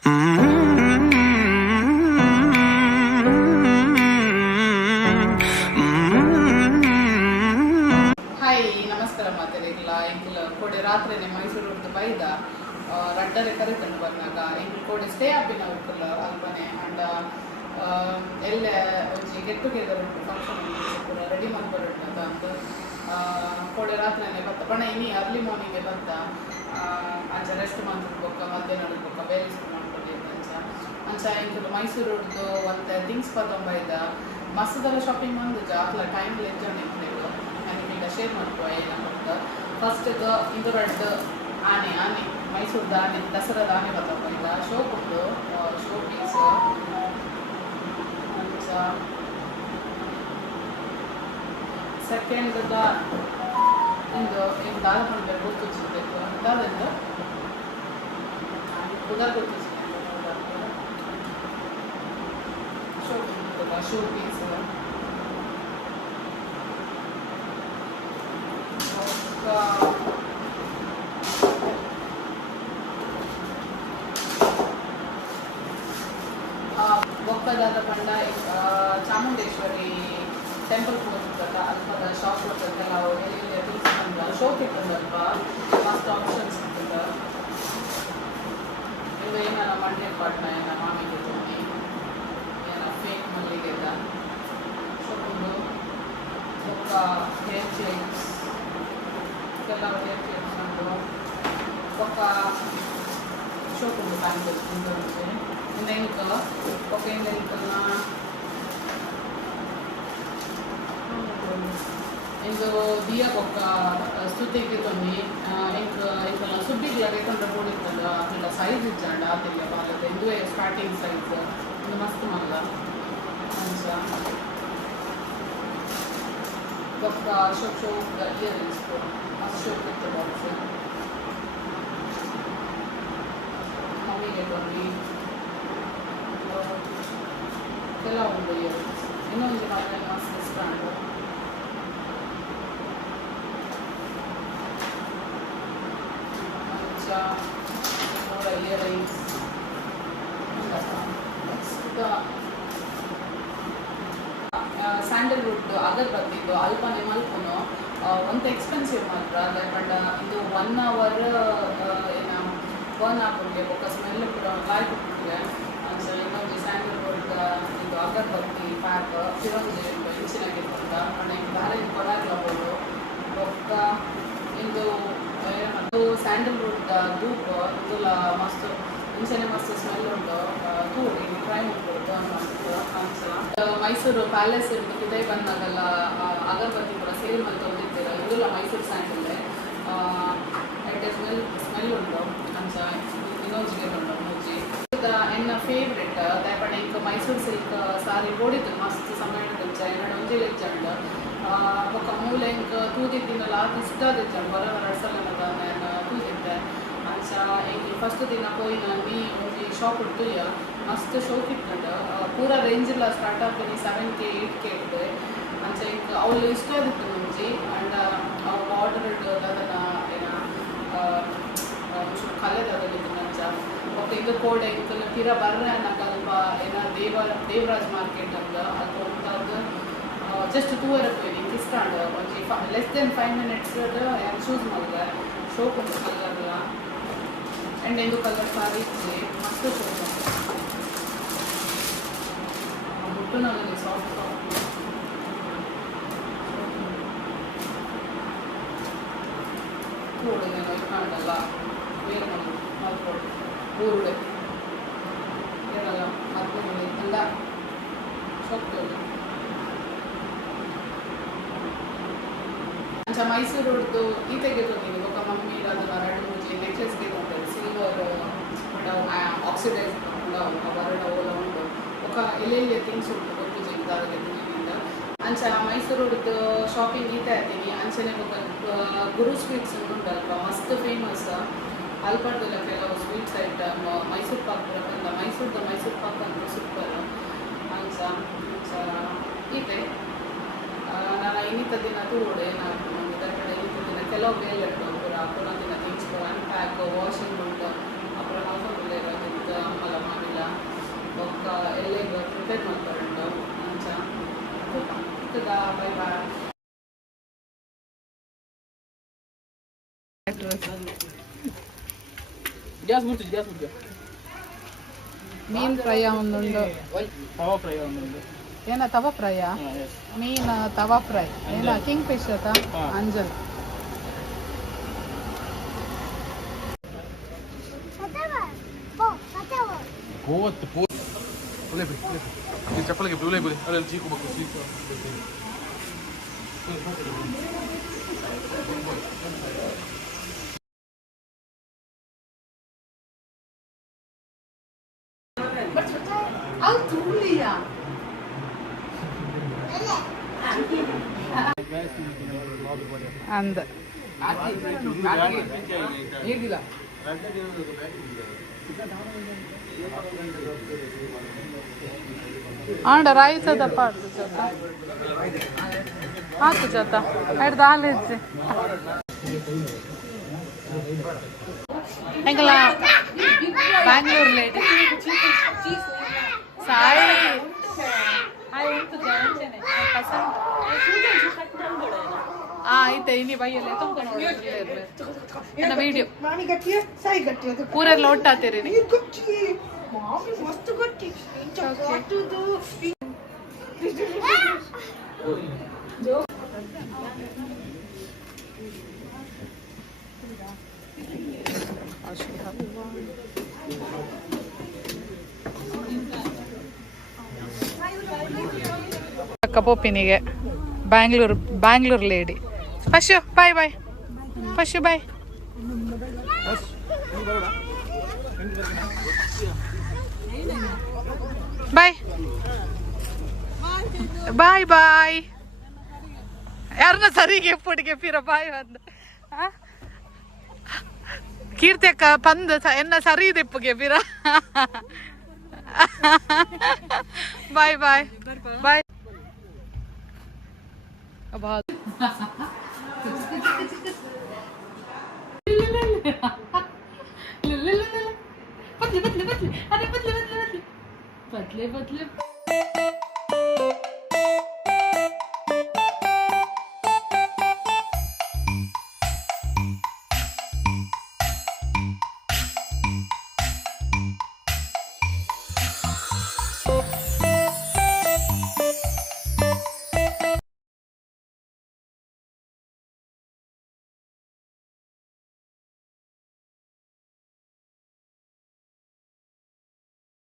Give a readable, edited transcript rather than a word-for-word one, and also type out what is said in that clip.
Hi ನಮಸ್ಕಾರ ಮಾತೆರೆಗ್ಲ ಎಂಕ್ಲ ಕೋಡೆ ರಾತ್ರಿನೆ ಮೈಸೂರು ಬೈದ ರಡ್ಡರೆ ಕರೆತಂಡು ಬಂದಾಗ ಎಂಕ್ಲು ಕೋಡೆ ಸ್ಟೇ ಆಪಿನ ಉಕ್ಕುಲ ಅಲ್ಪನೆ ಅಂಡ ಎಲ್ಲೆ ಒಂಜಿ ಗೆಟ್ ಟುಗೆದರ್ ಉಂಟು ಫಂಕ್ಷನ್ ಪೂರ ರೆಡಿ ಮಾಡ್ಕೊಡುಂಟ ಅಂತ ಕೋಡೆ ರಾತ್ರಿನೆ ಬತ್ತ ಬಣ್ಣ ಇನಿ ಅರ್ಲಿ ಮಾರ್ನಿಂಗ್ ಬಂತ ಅಂಚ ರೆಸ್ಟ್ ಮಾಡ್ಕೊಂಡು ಬೊಕ್ಕ ಮಧ್ಯಾಹ್ನ ಬೊಕ್ಕ ಬೇರೆ ಮಾಡ್ಕೊಂಡು ಅಂಚ ಎಂಕ್ಲು ಮೈಸೂರುಡ್ದು ಒಂದು ಥಿಂಗ್ಸ್ ಪತ್ತೊಂಬೈದ ಮಸ್ತದಲ್ಲ ಶಾಪಿಂಗ್ ಮಂದುಜ ಅಕ್ಲ ಟೈಮ್ ಲೆಜ್ಜಾನೆ ನನಗೆ ಶೇರ್ ಮಾಡ್ಕೊ ಏನಾಗುತ್ತೆ ಫಸ್ಟ್ ಇದು ರೆಡ್ ಆನೆ ಮೈಸೂರ್ದು ಆನೆ ದಸರಾದ ಆನೆ ಬತ್ತೊಂಬೈದ ಶೋಕ್ ಉಂಟು ಶೋ ಪೀಸ್ ಅಂಚ ಸೆಕೆಂಡ್ ಇಂದು ಈಗ ದಾದ ಪಂಡ ಗೊತ್ತಿಸಿದ್ದೆವು ಅದಾದಂದು ಉದಾರ್ ಗೊತ್ತಿಸಿದ್ದೆ ಶೋ ಪೀಸ್ ಬೊಕ್ಕದಾದ ಪಂಡ ಚಾಮುಂಡೇಶ್ವರಿ ಟೆಂಪಲ್ ಹೋಗ್ತದ ಅಲ್ಪದ ಶಾಪ್ ಹೋಗ್ತದಲ್ಲ ಎಲ್ಲಿ ತಿಳಿಸ್ಕೊಂಡ ಶೋಕ್ ಇರ್ತದೆ ಅಲ್ಪ ಮಸ್ತ್ ಆಪ್ಷನ್ಸ್ ಇರ್ತದೆ ಇದು ಏನಾರ ಮಂಡ್ಯ ಪಾಟ್ನ ಏನ ಮಾಮಿಗೆ ತೊಂದಿ ಏನ ಫೇಕ್ ಮಲ್ಲಿಗೆದ ಶೋಕುಂಡು ಬೊಕ್ಕ ಹೇರ್ ಚೈನ್ಸ್ ಎಲ್ಲ ಹೇರ್ ಚೈನ್ಸ್ ಉಂಟು ಬೊಕ್ಕ ಶೋಕುಂಡು ಬ್ಯಾಂಗಲ್ಸ್ ಉಂಟು ಇಂಕ ఒక ఇంకో దియా ఒక స్థుతికి కొన్ని ఇంకా సుబ్బికి లేకుండా కూడిస్తుంది అట్లా సైజ్ ఇచ్చాడు ఆ తెలియ వాళ్ళది ఎందుకు స్టార్టింగ్ సైజ్ ఇది మస్తు మళ్ళా మంచిగా ఒక Ashok ear rings Ashok with box మమ్మీకి కొన్ని ಎಲ್ಲ ಒಂದು ಇಯರ್ ಇನ್ನೊಂದು ಮಸ್ತ್ ಸ್ಟ್ಯಾಂಡ್ ಮಂಚ ನೋಡ ಇಯರ್ ರಿಂಗ್ಸ್ ಸ್ಯಾಂಡಲ್ವುಡ್ ಅಗರ್ಬತ್ತಿದ್ದು ಅಲ್ಪನೆ ಮಲ್ಪುನು ಒಂದು ಎಕ್ಸ್ಪೆನ್ಸಿವ್ ಮಾತ್ರ ಯಾಕಂಡ ಇದು 1 ಅವರ್ ಏನ ಬರ್ನ್ ಹಾಕೊಂಡೆ ఒక ಸ್ಮೆಲ್ ಕೂಡ ಗಾಯ ಕೊಟ್ಟಿದೆ ಇನ್ನೊಂದು ಸ್ಯಾಂಡಲ್ವುಡ್ ಇದು ಅಗರ್ಬತ್ತಿ ಪ್ಯಾಕ್ ಚಿರಂಜಿ ಇಂಚಿನಾಗಿರ್ತದ ಅಂಡ್ ಈಗ ಬೇರೆ ಕೊಡಾಗ್ಲಬೋದು ಒಕ್ಕ ಇದು ಏನದು ಸ್ಯಾಂಡಲ್ವುಡ್ ಧೂಪ್ ಇದೆಲ್ಲ ಮಸ್ತ್ ಇಂಚನೆ ಮಸ್ತ್ ಸ್ಮೆಲ್ ಉಂಟು ತೂಡಿ ಟ್ರೈ ಮಾಡ್ಕೊಡ್ತು ಅಂತ ಮೈಸೂರು ಪ್ಯಾಲೇಸ್ ಇರ್ತು ಇದೇ ಬಂದಾಗೆಲ್ಲ ಅಗರ್ಬತ್ತಿ ಕೂಡ ಸೇಲ್ ಮಾಡಿ ತೊಗೊಂಡಿರ್ತೀರ ಇದೆಲ್ಲ ಮೈಸೂರು ಸ್ಯಾಂಡಲ್ಲೇ ಎಡ್ಡೆ ಸ್ಮೆಲ್ ಉಂಟು ಅಂಚ ಇನ್ನೊಂಜಿಗೆ ಉಂಟು ಮುಜ್ಜಿ ಎನ್ನ ಫೇವ್ರೆಟ್ ದಾಯಪಂಡ ಇಂಕ ಮೈಸೂರು ಸಿಲ್ಕ್ ಸಾರಿ ಬೋಡಿದ್ದು ಮಸ್ತ್ ಸಮಯ ಎರಡು ಒಂಜಿ ಲೆಜ್ಜಂಡ್ ಬೊಕ್ಕ ಮೂಲೆ ಇಂಕ ತೂದಿದ್ದಿನಲ್ಲ ಇಷ್ಟ ದಿಜ್ಜಂಡ್ ಹೊರ ಸಲ ತೂದಿದ್ದೆ ಅಂಚ ಇಂಕ ಫಸ್ಟ್ ದಿನ ಪೋಯಿನ ಮೀ ಒಂಜಿ ಶಾಪ್ ಉಡ್ತುಯ್ಯ ಮಸ್ತ್ ಶೋಕ್ ಇಟ್ಕೊಂಡು ಪೂರ ರೇಂಜಿಲ್ಲ ಸ್ಟಾರ್ಟ್ ಆಗ್ತೀನಿ 7K 8K ಇತ್ತು ಅಂಚ ಇಂಕ ಅವಳು ಇಷ್ಟ ಆದಿತ್ತು ಮುಂಜಿ ಆ್ಯಂಡ್ ಅವ್ರು ಆರ್ಡರ್ಡ್ ಅದನ್ನು ಏನ ಕಲೆದಲ್ಲಿತ್ತು ಮಂಚ ಮತ್ತು ಇದು ಕೋಡೆ ಇಂಕಲ್ ತೀರಾ ಬರ್ರೆ ಅನ್ನಕ್ಕೆ ಅಲ್ಪ ಏನ ದೇವರಾಜ್ ಮಾರ್ಕೆಟ್ ಅಂತ ಅದು ಉಂಟಾದ ಜಸ್ಟ್ 2 ಹೋಗಿ ಇಂಕ ಇಸ್ಕೊಂಡು ಒಂಜಿ ಲೆಸ್ ದೆನ್ 5 minutes ಚೂಸ್ ಮಾಡಿದೆ ಶೋಕ್ ಉಂಟು ಕಲರ್ಲ ಆ್ಯಂಡ್ ಎಂದು ಕಲರ್ ಸಾರಿ ಇತ್ತು ಮಸ್ತ್ ಶೋಕ್ ಬುಟ್ಟು ನನಗೆ ಸಾಫ್ಟ್ ಕೂಡಿಗೆ ಕಾಣಲ್ಲ ಬೇರೆ ಮಾಡಿ ಮಾಡ್ಕೊಡು ಊರುಡೆ ಏನಲ್ಲ ಮದ್ದು ಎಲ್ಲ ಸೊಪ್ಪು ಅಂಚ ಮೈಸೂರುಡ್ದು ಈತೆಗೆ ತೊಂದಿದ್ದು ఒక ಮಮ್ಮಿ ಅದನ್ನ 2-3 ನೆಕ್ಲೆಸ್ಗೆ ತೊಂದರೆ ಸಿಲ್ವರ್ ಆಕ್ಸಿಡೈಸ್ ಬರಡ ಓಲ ಉಂಟು ఒక ಎಲ್ಲೆಲ್ಲಿ ಥಿಂಗ್ಸ್ ಉಂಟು ಗೊತ್ತು ಜಿಂದಾಗೆ ತಿಂಗಳಿಂದ ಅಂಚ ಮೈಸೂರುಡ್ದು ಶಾಪಿಂಗ್ ಈತ ಇರ್ತೀನಿ ಅಂಚನೆ ಗುರು ಸ್ವೀಟ್ಸ್ ಉಂಟಲ್ಪ ಮಸ್ತ್ ಫೇಮಸ್ ಅಲ್ಪಡ್ದಲ್ಲ ಕೆಲವು ಸ್ವೀಟ್ಸ್ ಐಟಮ್ ಮೈಸೂರು ಪಾಕ್ ಬರೋಲ್ಲ ಮೈಸೂರು ಪಾಕ್ ಅಂದ್ರೆ ಸೂಪರ್ ಅಂಚ ಇದೆ ನಾನು ಇನ್ನಿತ ದಿನ ತೂಡೆ ನಾನು ಇದರ ಕಡೆ ಇನ್ನಿತ ದಿನ ಕೆಲವು ಬೇಲೆ ಪೂರ ದಿನ ಥಿಂಗ್ಸ್ ಅನ್ಪ್ಯಾಕ್ ವಾಷಿಂಗ್ ಉಂಟು ಅப்புறம் ಮಲ್ಕೊಂಡು ಇರೋದು ಅಮ್ಮಲ ಮೀನ್ ಫ್ರೈ ಒಂದುಂಡು, ತವಾ ಫ್ರೈ ಒಂದುಂಡು. ಏನ ತವಾ ಫ್ರೈಯಾ? ಮೀನ್ ತವಾ ಫ್ರೈ ಏನ ಕಿಂಗ್ ಫಿಶ್ ಆತ ಅಂಜಲ್. చెప్పలకి బ్లూ లేబుల్ అరే చీకు బక్కు చీకు ಅಂದ ಆಂಡ ರೈಸ್ ಅದಪ್ಪ ಹಾಕು ಜೊತ ಹಿಡ್ದು ಹಾಲು ಹೆಚ್ಚಿ ಹೆಂಗಲ್ಲ ಬ್ಯಾಂಗ್ಳೂರ್ ಲೇಡಿ ಸಾಯಿ ಆಯ್ತು ಇನಿ ಬೈಯಲ್ಲ ತೊಂಕೊಂಡು ವಿಡಿಯೋ ಪೂರೆಲ್ಲ ಒಟ್ಟಾತೀರಿ ಕಪೋಪಿನಿಗೆ ಬ್ಯಾಂಗ್ಳೂರ್ ಲೇಡಿ. ಪಶು ಬಾಯ್ ಬಾಯ್, ಪಶು ಬಾಯ್. ಬಾಯ್ ಬಾಯ್ ಬಾಯ್. ಯಾರನ್ನ ಸರಿಗೆ ಎಪ್ಪಡಿಗೆ ಪಿರ ಬಾಯ್ ಬಂದ ಕೀರ್ತಿ ಅಕ್ಕ ಪಂದ್ ಎನ್ನ ಸರಿ ದಿಪ್ಪಗೆ ಪಿರ. ಬಾಯ್ ಬಾಯ್ ಬಾಯ್. पतले पतले पतले, अरे पतले पतले पतले पतले पतले.